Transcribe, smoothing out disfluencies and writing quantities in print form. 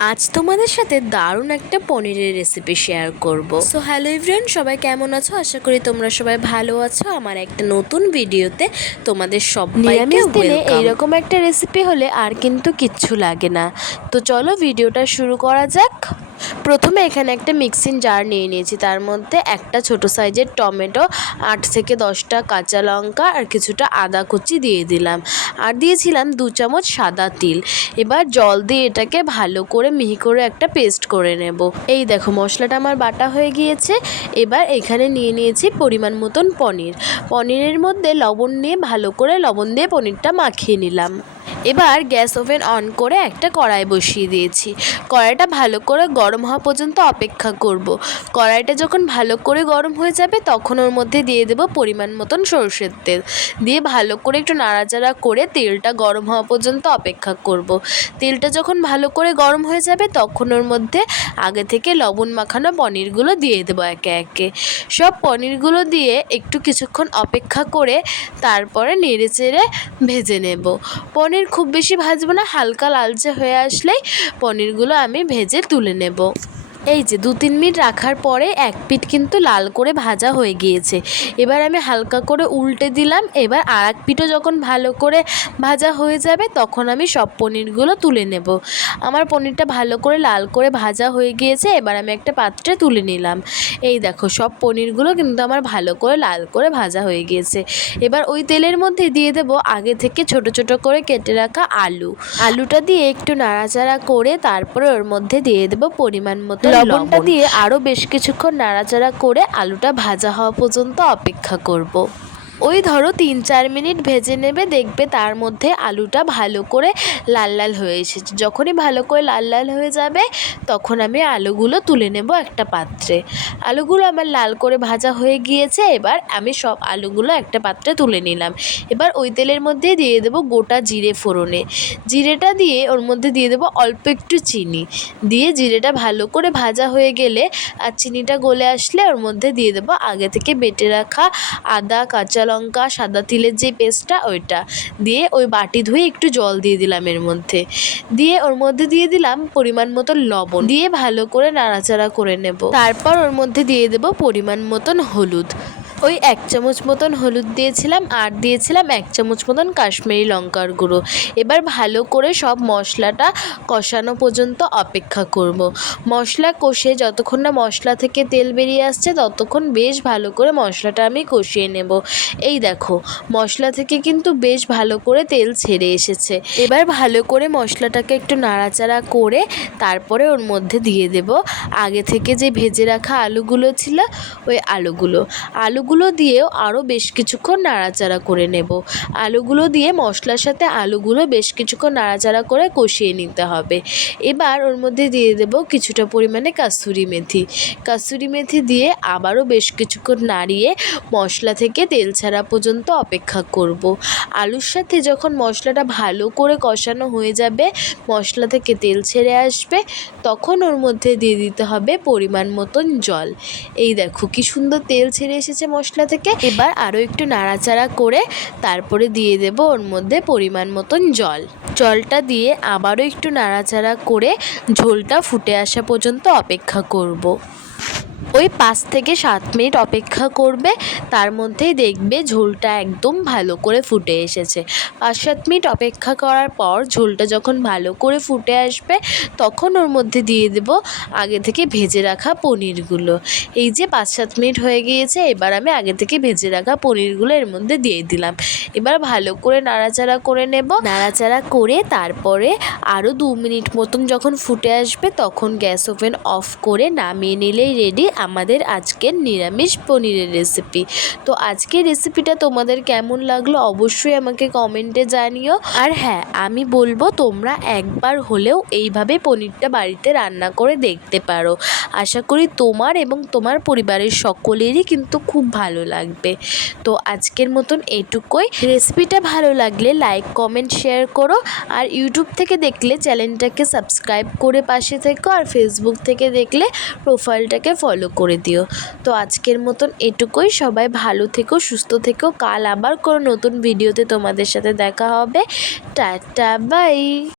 আজ তোমাদের সাথে দারুণ একটা পনিরের রেসিপি শেয়ার করব। সো হ্যালো এভরিওয়ান, সবাই কেমন আছো? আশা করি তোমরা সবাই ভালো আছো। আমার একটা নতুন ভিডিওতে তোমাদের সবাইকে ওয়েলকাম। এইরকম একটা রেসিপি হলে আর কিন্তু কিচ্ছু লাগে না। তো চলো ভিডিওটা শুরু করা যাক। প্রথমে এখানে একটা মিক্সিং জার নিয়ে নিয়েছি, তার মধ্যে একটা ছোট সাইজের টমেটো, 8 থেকে 10টা কাঁচা লঙ্কা আর কিছুটা আদা কুচি দিয়ে দিলাম, আর দিয়েছিলাম 2 চামচ সাদা তিল। এবার জল দিয়ে এটাকে ভালো করে মিহি করে একটা পেস্ট করে নেব। এই দেখো মশলাটা আমার বাটা হয়ে গিয়েছে। এবার এখানে নিয়ে নিয়েছি পরিমাণ মতন পনিরের মধ্যে লবণ নিয়ে ভালো করে লবণ দিয়ে পনিরটা মাখিয়ে নিলাম। এবার গ্যাস ওভেন অন করে একটা কড়াই বসিয়ে দিয়েছি। কড়াইটা ভালো করে গরম হওয়া পর্যন্ত অপেক্ষা করব। কড়াইটা যখন ভালো করে গরম হয়ে যাবে তখন ওর মধ্যে দিয়ে দেব পরিমাণ মতন সরষের তেল, দিয়ে ভালো করে একটু নাড়াচাড়া করে তেলটা গরম হওয়া পর্যন্ত অপেক্ষা করব। তেলটা যখন ভালো করে গরম হয়ে যাবে তখন ওর মধ্যে আগে থেকে লবণ মাখানো পনিরগুলো দিয়ে দেবো একে একে। সব পনিরগুলো দিয়ে একটু কিছুক্ষণ অপেক্ষা করে তারপরে নেড়ে চেড়ে ভেজে নেব। পনির খুব বেশি ভাজবো না, হালকা লালচে হয়ে আসলেই পনিরগুলো আমি ভেজে তুলে নেব। এই যে 2-3 মিনিট রাখার পরে এক পিঠ কিন্তু লাল করে ভাজা হয়ে গিয়েছে। এবার আমি হালকা করে উল্টে দিলাম। এবার আর এক পিঠও যখন ভালো করে ভাজা হয়ে যাবে তখন আমি সব পনিরগুলো তুলে নেব। আমার পনিরটা ভালো করে লাল করে ভাজা হয়ে গিয়েছে। এবার আমি একটা পাত্রে তুলে নিলাম। এই দেখো সব পনিরগুলো কিন্তু আমার ভালো করে লাল করে ভাজা হয়ে গিয়েছে। এবার ওই তেলের মধ্যে দিয়ে দেবো আগে থেকে ছোট ছোট করে কেটে রাখা আলুটা দিয়ে একটু নাড়াচাড়া করে তারপরে ওর মধ্যে দিয়ে দেবো পরিমাণ মতো লবণটা দিয়ে আরও বেশ কিছুক্ষণ নাড়াচাড়া করে আলুটা ভাজা হওয়া পর্যন্ত অপেক্ষা করব। ওই ধরো 3-4 মিনিট ভেজে নেবে, দেখবে তার মধ্যে আলুটা ভালো করে লাল লাল হয়ে এসেছে। যখনই ভালো করে লাল লাল হয়ে যাবে তখন আমি আলুগুলো তুলে নেব একটা পাত্রে। আলুগুলো আমার লাল করে ভাজা হয়ে গিয়েছে। এবার আমি সব আলুগুলো একটা পাত্রে তুলে নিলাম। এবার ওই তেলের মধ্যে দিয়ে দেবো গোটা জিরে ফোড়নে। জিরেটা দিয়ে ওর মধ্যে দিয়ে দেবো অল্প একটু চিনি, দিয়ে জিরেটা ভালো করে ভাজা হয়ে গেলে আর চিনিটা গলে আসলে ওর মধ্যে দিয়ে দেবো আগে থেকে বেটে রাখা আদা, কাঁচা লঙ্কা, সাদা তিলের যে পেস্টটা ওইটা দিয়ে ওই বাটি ধুয়ে একটু জল দিয়ে দিলাম এর মধ্যে, দিয়ে ওর মধ্যে দিয়ে দিলাম পরিমাণ মতো লবণ, দিয়ে ভালো করে নাড়াচাড়া করে নেব। তারপর ওর মধ্যে দিয়ে দেব পরিমাণ মতন হলুদ। ওই 1 চামচ মতন হলুদ দিয়েছিলাম আর দিয়েছিলাম 1 চামচ মতন কাশ্মীরি লঙ্কার গুঁড়ো। এবার ভালো করে সব মশলাটা কষানো পর্যন্ত অপেক্ষা করব। মশলা কষে যতক্ষণ না মশলা থেকে তেল বেরিয়ে আসছে ততক্ষণ বেশ ভালো করে মশলাটা আমি কষিয়ে নেব। এই দেখো মশলা থেকে কিন্তু বেশ ভালো করে তেল ছেড়ে এসেছে। এবার ভালো করে মশলাটাকে একটু নাড়াচাড়া করে তারপরে ওর মধ্যে দিয়ে দেব আগে থেকে যে ভেজে রাখা আলুগুলো ছিল ওই আলুগুলো দিয়েও আরও বেশ কিছুক্ষণ নাড়াচাড়া করে নেব। আলুগুলো দিয়ে মশলার সাথে আলুগুলো বেশ কিছুক্ষণ নাড়াচাড়া করে কষিয়ে নিতে হবে। এবার ওর মধ্যে দিয়ে দেব কিছুটা পরিমাণে কাসুরি মেথি দিয়ে আবারও বেশ কিছুক্ষণ নাড়িয়ে মশলা থেকে তেল ছাড়া পর্যন্ত অপেক্ষা করব। আলুর সাথে যখন মশলাটা ভালো করে কষানো হয়ে যাবে, মশলা থেকে তেল ছেড়ে আসবে, তখন ওর মধ্যে দিয়ে দিতে হবে পরিমাণ মতন জল। এই দেখো কি সুন্দর তেল ছেড়ে এসেছে মশলা থেকে। এবার আরও একটু নাড়াচাড়া করে তারপরে দিয়ে দেব ওর মধ্যে পরিমাণ মতন জলটা দিয়ে আবারও একটু নাড়াচাড়া করে ঝোলটা ফুটে আসা পর্যন্ত অপেক্ষা করব। ওই 5 থেকে 7 মিনিট অপেক্ষা করবে, তার মধ্যেই দেখবে ঝোলটা একদম ভালো করে ফুটে এসেছে। 5-7 মিনিট অপেক্ষা করার পর ঝোলটা যখন ভালো করে ফুটে আসবে তখন ওর মধ্যে দিয়ে দেব আগে থেকে ভেজে রাখা পনিরগুলো। এই যে 5-7 মিনিট হয়ে গিয়েছে, এবার আমি আগে থেকে ভেজে রাখা পনিরগুলো এর মধ্যে দিয়ে দিলাম। এবার ভালো করে নাড়াচাড়া করে নেব। নাড়াচাড়া করে তারপরে আরও 2 মিনিট মতন যখন ফুটে আসবে তখন গ্যাস ওভেন অফ করে নামিয়ে নিলেই রেডি আমাদের আজকের নিরামিষ পনিরের রেসিপি। তো আজকের রেসিপিটা তোমাদের কেমন লাগলো অবশ্যই আমাকে কমেন্টে জানিও। আর হ্যাঁ, আমি বলবো তোমরা একবার হলেও এইভাবে পনিরটা বাড়িতে রান্না করে দেখতে পারো। আশা করি তোমার এবং তোমার পরিবারের সকলেরই কিন্তু খুব ভালো লাগবে। তো আজকের মতন এটুকুই। রেসিপিটা ভালো লাগলে লাইক, কমেন্ট, শেয়ার করো। আর ইউটিউব থেকে দেখলে চ্যানেলটাকে সাবস্ক্রাইব করে পাশে থেকো, আর ফেসবুক থেকে দেখলে প্রোফাইলটাকে ফলো করে দিও। তো আজকের মতন এটুকুই। সবাই ভালো থেকো, সুস্থ থেকো। কাল আবার কোনো নতুন ভিডিওতে তোমাদের সাথে দেখা হবে। Tata, by.